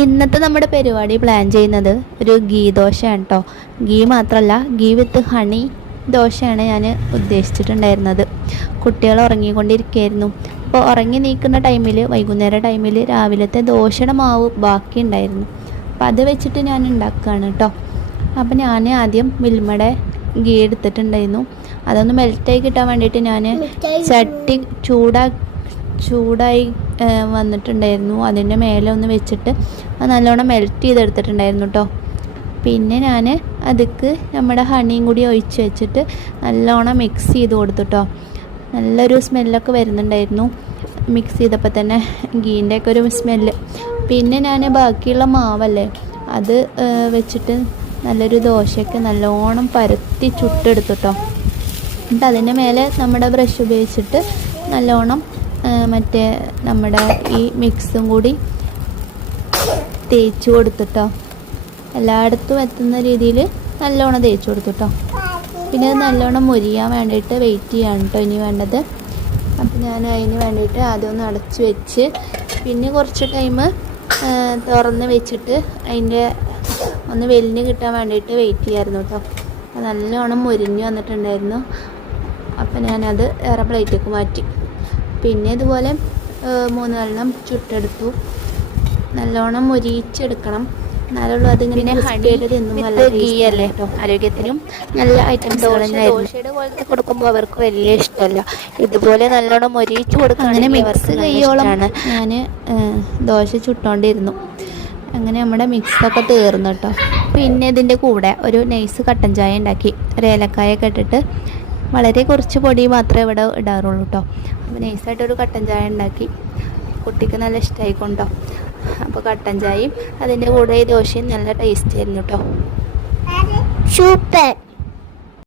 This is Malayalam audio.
ഇന്നത്തെ നമ്മുടെ പരിപാടി പ്ലാൻ ചെയ്യുന്നത് ഒരു ഗീ ദോശയാണ് കേട്ടോ. ഗീ മാത്രമല്ല, ഗീ വിത്ത് ഹണി ദോശയാണ് ഞാൻ ഉദ്ദേശിച്ചിട്ടുണ്ടായിരുന്നത്. കുട്ടികൾ ഉറങ്ങിക്കൊണ്ടിരിക്കുകയായിരുന്നു. അപ്പോൾ ഉറങ്ങി നീക്കുന്ന ടൈമിൽ, വൈകുന്നേരം ടൈമിൽ രാവിലത്തെ ദോശയുടെ മാവ് ബാക്കി ഉണ്ടായിരുന്നു. അപ്പോൾ അത് വെച്ചിട്ട് ഞാൻ ഉണ്ടാക്കുകയാണ് കേട്ടോ. അപ്പോൾ ഞാൻ ആദ്യം മിൽമയുടെ ഗീ എടുത്തിട്ടുണ്ടായിരുന്നു. അതൊന്ന് മെൽറ്റായി കിട്ടാൻ വേണ്ടിയിട്ട് ഞാൻ ചട്ടി ചൂടായി വന്നിട്ടുണ്ടായിരുന്നു. അതിൻ്റെ മേലെ ഒന്ന് വെച്ചിട്ട് അത് നല്ലോണം മെൽറ്റ് ചെയ്തെടുത്തിട്ടുണ്ടായിരുന്നു കേട്ടോ. പിന്നെ ഞാൻ അതിക്ക് നമ്മുടെ ഹണിയും കൂടി ഒഴിച്ച് വെച്ചിട്ട് നല്ലോണം മിക്സ് ചെയ്ത് കൊടുത്തു കേട്ടോ. നല്ലൊരു സ്മെല്ലൊക്കെ വരുന്നുണ്ടായിരുന്നു മിക്സ് ചെയ്തപ്പോൾ തന്നെ, ഗീൻ്റെയൊക്കെ ഒരു സ്മെല്ല്. പിന്നെ ഞാൻ ബാക്കിയുള്ള മാവല്ലേ അത് വെച്ചിട്ട് നല്ലൊരു ദോശയ്ക്ക് നല്ലോണം പരത്തി ചുട്ടെടുത്തു കേട്ടോ. എന്നിട്ട് അതിൻ്റെ മേലെ നമ്മുടെ ബ്രഷ് ഉപയോഗിച്ചിട്ട് നല്ലോണം മറ്റേ നമ്മുടെ ഈ മിക്സും കൂടി തേച്ച് കൊടുത്തിട്ടോ. എല്ലായിടത്തും എത്തുന്ന രീതിയിൽ നല്ലോണം തേച്ച് കൊടുത്തിട്ടോ. പിന്നെ അത് നല്ലോണം മുരിയാൻ വേണ്ടിയിട്ട് വെയിറ്റ് ചെയ്യാണ് കേട്ടോ ഇനി വേണ്ടത്. അപ്പം ഞാൻ അതിന് വേണ്ടിയിട്ട് ആദ്യം ഒന്ന് അടച്ച് വെച്ച് പിന്നെ കുറച്ച് ടൈം തുറന്ന് വെച്ചിട്ട് അതിൻ്റെ ഒന്ന് വെലിഞ്ഞ് കിട്ടാൻ വേണ്ടിയിട്ട് വെയിറ്റ് ചെയ്യായിരുന്നു കേട്ടോ. നല്ലോണം മുരിഞ്ഞ് വന്നിട്ടുണ്ടായിരുന്നു. അപ്പം ഞാനത് വേറെ പ്ലേറ്റിലേക്ക് മാറ്റി. പിന്നെ ഇതുപോലെ 3 ചുട്ടെടുത്തു. നല്ലോണം മുരിച്ചെടുക്കണം, എന്നാലുള്ളൂ അതിങ്ങനെ ഹണിയുടെ തിന്നും. നല്ല ഗീയല്ലേ കേട്ടോ, ആരോഗ്യത്തിനും നല്ല ഐറ്റംസുകൾ തന്നെയായിരുന്നു. ദോശയുടെ പോലത്തെ കൊടുക്കുമ്പോൾ അവർക്ക് വലിയ ഇഷ്ടമല്ല. ഇതുപോലെ നല്ലോണം മൊരിയിച്ച് കൊടുക്കുക. അങ്ങനെ മിക്സ് കയ്യോളമാണ് ഞാൻ ദോശ ചുട്ടോണ്ടിരുന്നു. അങ്ങനെ നമ്മുടെ മിക്സൊക്കെ തീർന്നു കേട്ടോ. പിന്നെ ഇതിൻ്റെ കൂടെ ഒരു നൈസ് കട്ടൻ ചായ ഉണ്ടാക്കി. ഒരു ഏലക്കായൊക്കെ ഇട്ടിട്ട്, വളരെ കുറച്ച് പൊടി മാത്രമേ ഇവിടെ ഇടാറുള്ളൂ കേട്ടോ. അപ്പോൾ നൈസായിട്ടൊരു കട്ടൻ ചായ ഉണ്ടാക്കി. കുട്ടിക്ക് നല്ല ഇഷ്ടമായിക്കൊണ്ടോ. അപ്പോൾ കട്ടൻ ചായയും അതിൻ്റെ കൂടെ ഈ ദോശയും നല്ല ടേസ്റ്റ് ആയിരുന്നു കേട്ടോ. സൂപ്പർ.